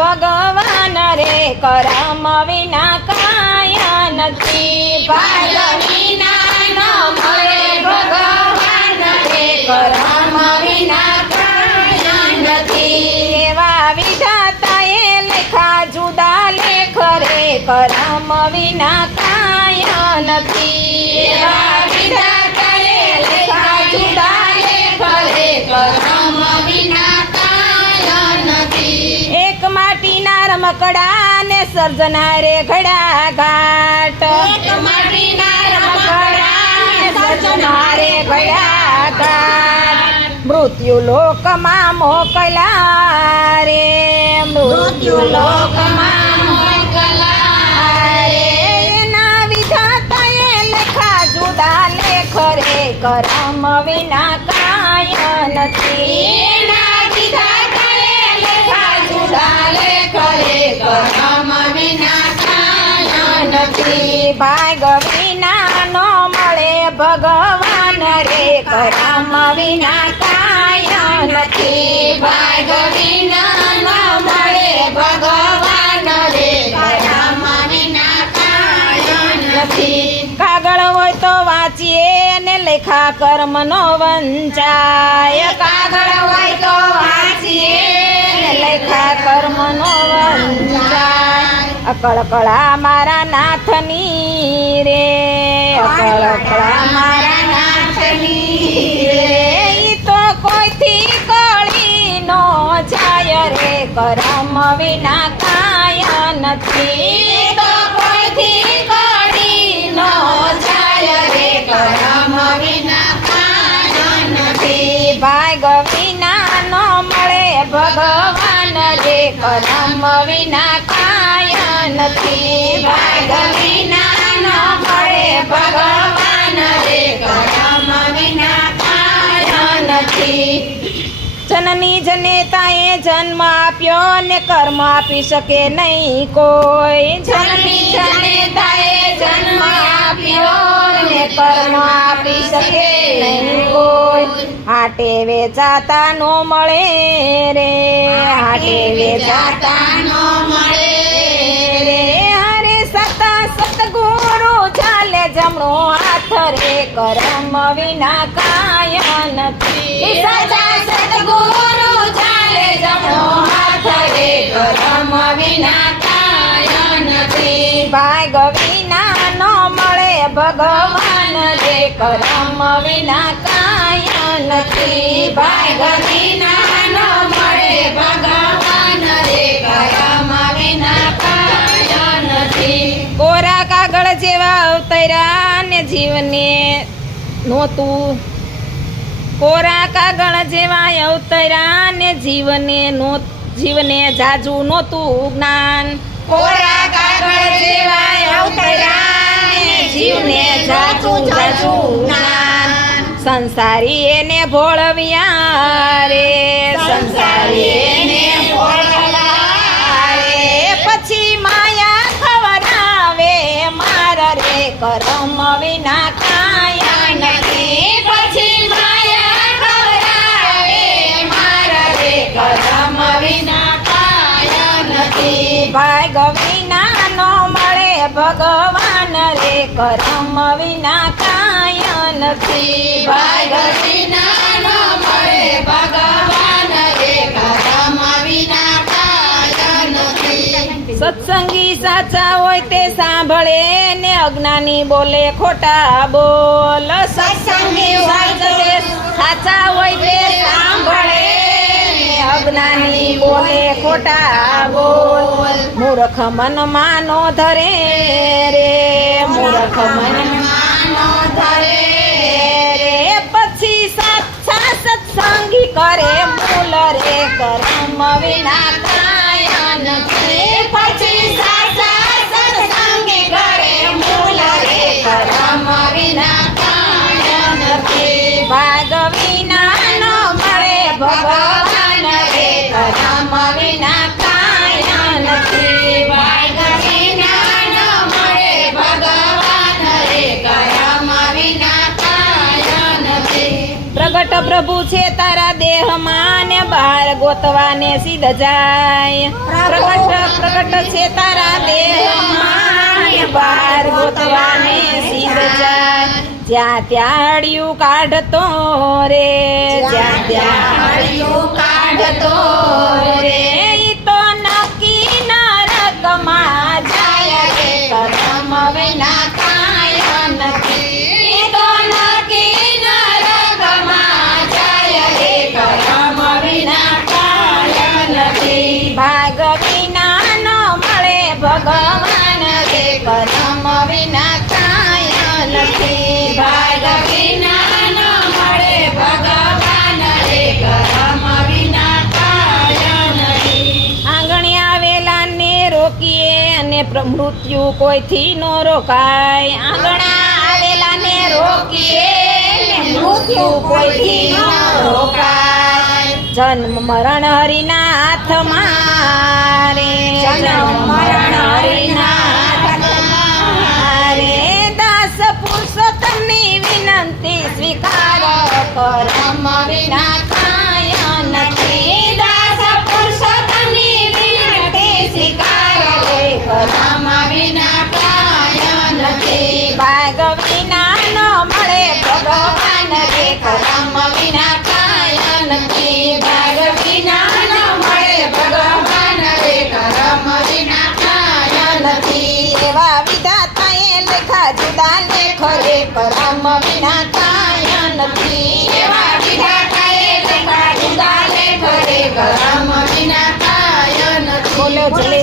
ભગવાન રે કરમ વિના કાય નથી ભાગ્ય વિના ન મળે ભગવાન રે કરમ વિના કાય નથી એવા વિધાતાએ લેખા જુદા લેખ રે કરમ વિના કાય નથી એવા વિધાતાએ લેખા જુદા લેખ રે કરમ વિના કાય નથી એક માટીના રમકડા ને સર્જનારે ઘડા ઘાટ એક માટીના રમકડા ને સર્જનારે ઘડા ઘાટ મૃત્યુ લોકમાં મોકલા રે મૃત્યુ લોકમાં મોકલા રે એના વિધાતાએ લેખા જુદા લેખ રે કરમ વિના કાય નથી એના વિધાતાએ લેખા જુદા લેખ રે કરમ વિના કાય નથી ભાગ્ય વિના નો મળે ભગવાન રે કરમ વિના કાય નથી ભાગ્ય વિના નો મળે ભગવાન રે કરમ વિના કાય નથી કાગળ હોય તો વાંચીએ ને લેખા કર્મ નો વંચાય કાગળ હોય તો વાંચીએ ને લેખા કર્મ નો વંચાય અકળ કળા મારા નાથની રે અકળ કળા મારા નાથની રે ઈ તો કોઈથી કળી નો જાય રે કરમ વિના કાય નથી તો કોઈથી કળી નો જાય રે કરમ વિના કાય નથી ભાગ્ય વિના નો મળે ભગવાન રે કરમ વિના કાય નથી ભાગ્ય વિના નો મળે ભગવાન રે કરમ વિના કાય નથી જનની જનેતાએ જન્મ આપ્યો ને કર્મ આપી શકે નહીં કોઈ જનની જનેતાએ જન્મ આપ્યો ને કર્મ આપી શકે નહીં કોઈ હાટે વેચાતા નો મળે રે હાટે વેચાતા નો મળે રે હરે સતા સતગુરુ ચાલે જમણો હાથ રે કરમ વિના કાય નથી સતા સતગુરુ ચાલે જમણો હાથ રે કરમ વિના કાય નથી ભાગ્ય વિના નો મળે ભગવાન રે કરમ વિના કાય નથી ભાગ્ય વિના નો મળે ભગવાન રે કરમ વિના કાય નથી કોરા કાગળ જેવા અવતર્યા ને જીવને નહોતું કોરા કાગળ જેવા અવતર્યા ને જીવને જાજુ નહોતું જ્ઞાન કોરા કાગળ જેવા અવતર્યા ને જીવને જાજુ જ્ઞાન સંસારી એને ભોળવ્યા રે સંસારી એને ભોળવ્યા રે પછી માયા ખવડાવે મારા રે કરમ વિના કાય નથી પછી માયા ખવડાવે મારા રે કરમ વિના કાય નથી ભાગ્ય વિના નો મળે ભગવાન રે કરમ વિના કાય નથી ભાગ્ય વિના નો મળે ભગવાન રે કરમ વિના કાય નથી સત્સંગી સાચા હોય તે સાંભળે ને અજ્ઞાની બોલે ખોટા બોલ સત્સંગી સાચા હોય તે સાંભળે ને અજ્ઞાની બોલે ખોટા બોલ મૂર્ખ મન માનો ધરે રે મૂર્ખ મન માનો ધરે રે પછી સાચા સત્સંગી કરે મૂલ રે કરમ વિના કાય નથી પછી સાચા સત્સંગી કરે મૂલ રે કરમ વિના કાય નથી ભાગ્ય વિના નો મળે ભગવાન રે કરમ વિના કાય નથી ભાગ્ય વિના નો મળે ભગવાન રે કરમ વિના કાય નથી પ્રગટ પ્રભુ છે તારા દેહમાં ને બહાર ગોતવાને સિદ્ધ જાય પ્રગટ પ્રગટ છે તારા દેહમાં ને બહાર ગોતવાને સિંધ જાય જ્યાં ત્યાળિયું કાઢતો રે જ્યાં ત્યાળિયું કાઢતો રે ઈ તો નક્કી નરકમાં જાય રે કરમ વિના કાંઈ નથી ઈ તો નક્કી નરકમાં જાય રે કરમ વિના કાંઈ નથી ભાગ વિના ન મળે ભગવાન રે કરમ વિના કાંઈ નથી ભાગ વિના ન મળે ભગવાન રે કરમ વિના કાંઈ નથી આંગણે આવેલા ને રોકીએ અને મૃત્યુ કોઈથી નો રોકાય આંગણા આવેલા ને રોકીએ ને મૃત્યુ કોઈથી નો રોકાય જન્મ મરણ હરિના હાથમાં રે જન્મ મરણ હરિના હાથમાં રે દાસ પુરુષોત્તમની વિનંતી સ્વીકાર કરમ વિના કાંઈ નથી દાસ પુરુષોત્તમની વિનંતી સ્વીકાર રે કરમ વિના કાંઈ નથી ભાગ વિના ન મળે ભગવાન રે કરમ વિના કાંઈ નથી ભાગ વિના ન મળે ભગવાન રે કરમ વિના કાંઈ નથી એવા વિધાતાએ લેખા જુદા લેખ રે કરમ વિના કાંઈ નથી એવા વિધાતાએ લેખા જુદા લેખ રે કરમ વિના કાંઈ નથી બોલો જલે